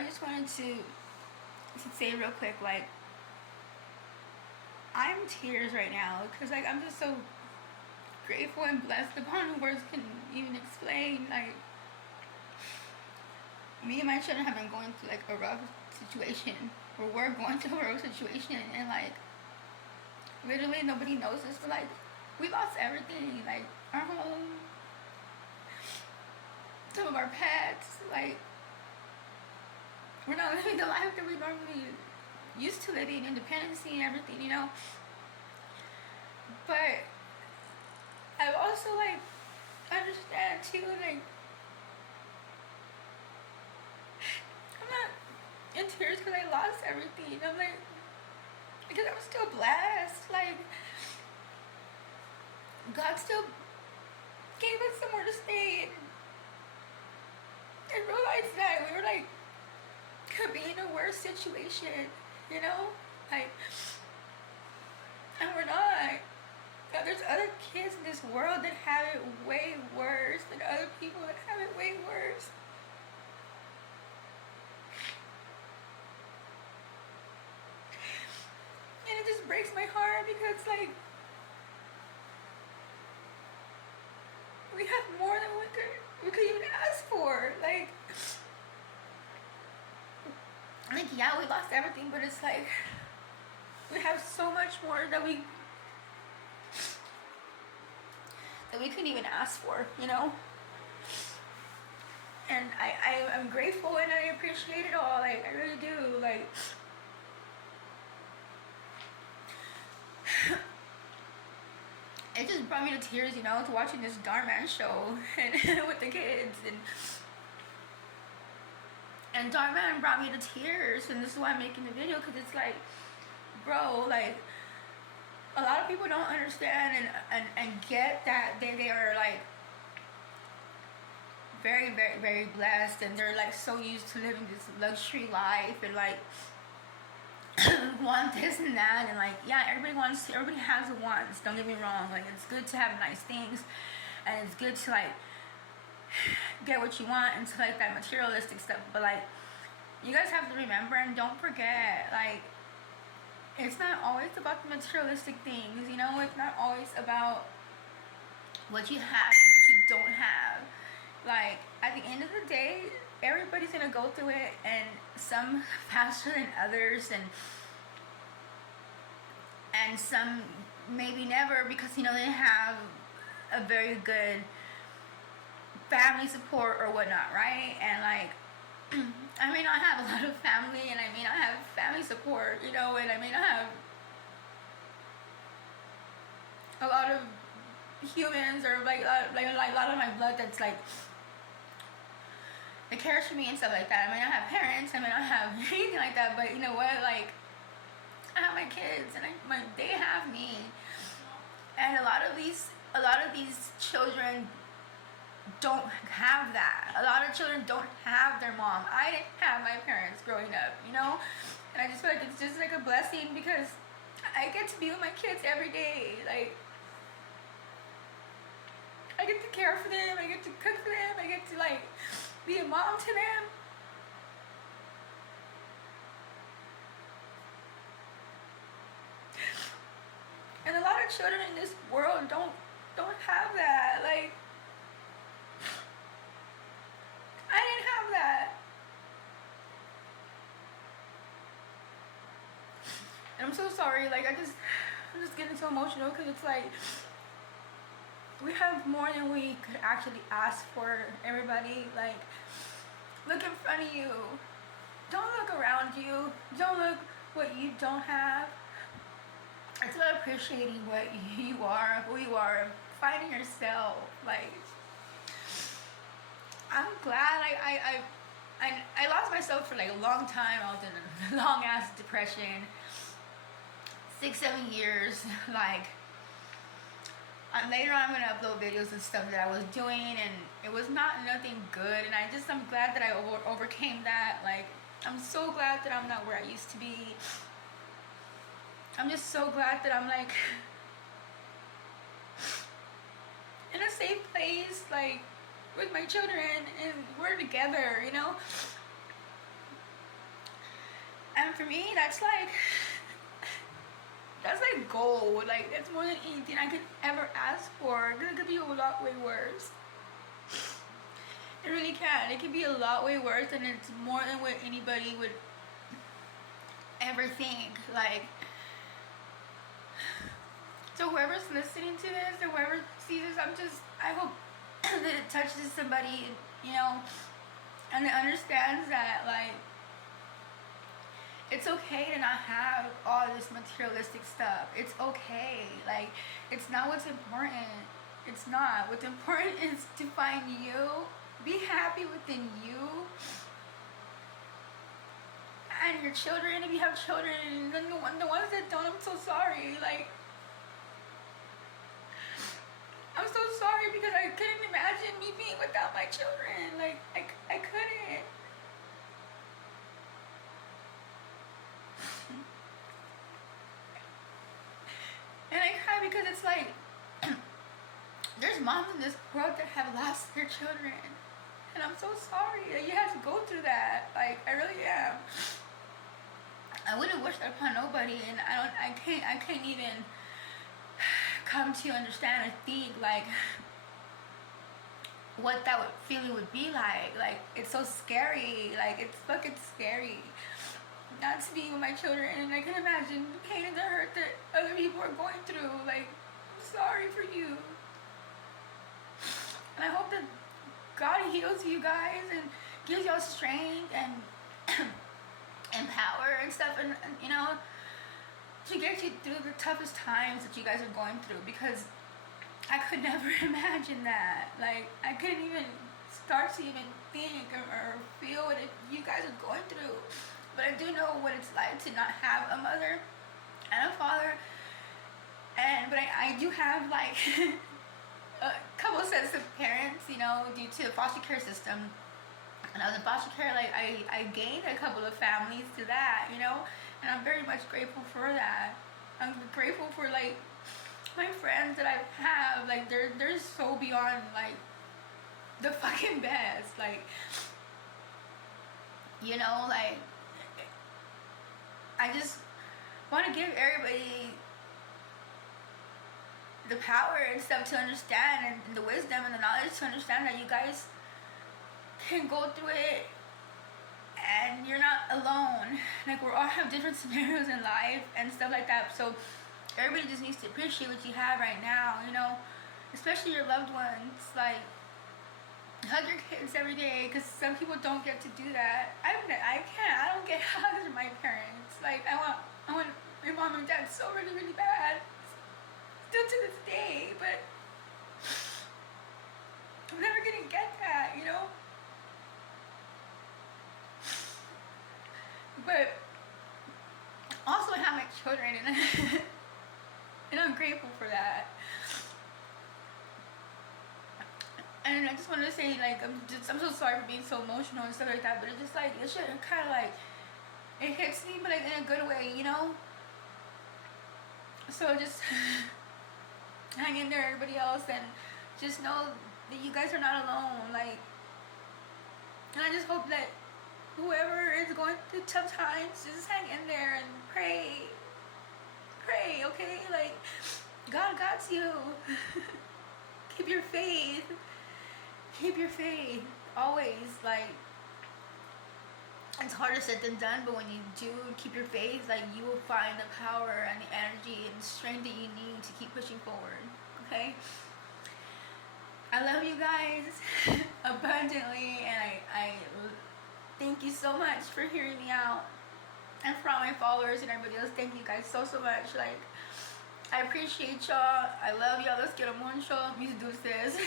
I just wanted to say real quick, like, I'm in tears right now because, like, I'm just so grateful and blessed upon words can even explain. Like, me and my children have been going through, like, a rough situation, or we're going through a rough situation, and, like, literally nobody knows this, but, like, we lost everything, like, our home, some of our pets, like, we're not living the life that we normally used to living, independency and everything, you know. But I also, like, understand too, like, I'm not in tears because I lost everything. I'm like, because I'm still blessed. Like, God still gave us somewhere to stay, and I realized that we were, like, could be in a worse situation, you know? Like, and we're not. Now, there's other kids in this world that have it way worse, than other people that have it way worse. And it just breaks my heart because, like, we have more than we could even ask for. Like, yeah, we lost everything, but it's like we have so much more that we couldn't even ask for, you know. And I'm grateful and I appreciate it all. Like, I really do. Like, it just brought me to tears, you know, to watching this Darman show and with the kids, and Darman brought me to tears, and this is why I'm making the video, because it's like, bro, like, a lot of people don't understand and get that they are, like, very, very, very blessed, and they're, like, so used to living this luxury life, and, like, want this and that, and, like, yeah, everybody has it wants, don't get me wrong, like, it's good to have nice things, and it's good to, like, get what you want into, like, that materialistic stuff, but, like, you guys have to remember and don't forget, like, it's not always about the materialistic things, you know. It's not always about what you have and what you don't have. Like, at the end of the day, everybody's gonna go through it, and some faster than others, and some maybe never, because, you know, they have a very good family support or whatnot, right? And, like, I may not have a lot of family, and I may not have family support, you know, and I may not have a lot of humans, or, like, a lot of my blood that's, like, that cares for me and stuff like that. I may not have parents, I may not have anything like that, but you know what, like, I have my kids, and they have me, and a lot of these children don't have that. A lot of children don't have their mom. I didn't have my parents growing up, you know, and I just feel like it's just, like, a blessing because I get to be with my kids every day. Like, I get to care for them, I get to cook for them, I get to, like, be a mom to them. And a lot of children in this world don't have that. Like, I didn't have that. And I'm so sorry. Like, I'm just getting so emotional because it's like we have more than we could actually ask for, everybody. Like, look in front of you. Don't look around you. Don't look what you don't have. It's about appreciating what you are, who you are, finding yourself. Like, I'm glad I lost myself for, like, a long time. I was in a long ass depression, 6-7 years. Like, later on I'm gonna upload videos and stuff that I was doing, and it was nothing good. And I'm glad that I overcame that. Like, I'm so glad that I'm not where I used to be. I'm just so glad that I'm, like, in a safe place, like, with my children, and we're together, you know. And for me, that's like gold. Like, that's more than anything I could ever ask for. It could be a lot way worse. It really can. It can be a lot way worse, and it's more than what anybody would ever think. Like, so whoever's listening to this or whoever sees this, I hope that it touches somebody, you know, and it understands that, like, it's okay to not have all this materialistic stuff. It's okay. Like, it's not what's important. It's not. What's important is to find you, be happy within you, and your children, if you have children, and then the ones that don't, I'm so sorry. Like, I'm so sorry because I couldn't imagine me being without my children. Like, I couldn't. And I cry because it's like, there's moms in this world that have lost their children. And I'm so sorry that you had to go through that. Like, I really am. I wouldn't wish that upon nobody, and I can't even come to understand or think, like, what that feeling would be like. Like, it's so scary. Like, it's fucking scary not to be with my children, and I can imagine the pain and the hurt that other people are going through. Like, I'm sorry for you. And I hope that God heals you guys and gives y'all strength and and power and stuff, and you know, to get you through the toughest times that you guys are going through, because I could never imagine that. Like, I couldn't even start to even think or feel what you guys are going through. But I do know what it's like to not have a mother and a father, but I do have, like, a couple sets of parents, you know, due to the foster care system. And I was in foster care, like, I gained a couple of families to that, you know, and I'm very much grateful for that. I'm grateful for, like, my friends that I have, like, they're so beyond, like, the fucking best. Like, you know, like, I just want to give everybody the power and stuff to understand, and the wisdom and the knowledge to understand that you guys can go through it and you're not alone. Like, we all have different scenarios in life and stuff like that, so everybody just needs to appreciate what you have right now, you know, especially your loved ones. Like, hug your kids every day, because some people don't get to do that. I don't get hugs from my parents. Like, I want my mom and dad so really, really bad, still to this day, but I'm never gonna get that, you know. But also, I have my children, and and I'm grateful for that. And I just wanted to say, like, I'm so sorry for being so emotional and stuff like that, but it's just like, this shit kind of like, it hits me, but like in a good way, you know. So just hang in there, everybody else, and just know that you guys are not alone. Like, and I just hope that whoever is going through tough times, just hang in there and pray, okay? Like, God got you. Keep your faith. Keep your faith, always. Like, it's harder said than done, but when you do keep your faith, like, you will find the power and the energy and the strength that you need to keep pushing forward, okay? I love you guys abundantly, and I thank you so much for hearing me out. And for all my followers and everybody else, thank you guys so much. Like, I appreciate y'all. I love y'all. Let's get a one show. Music do this.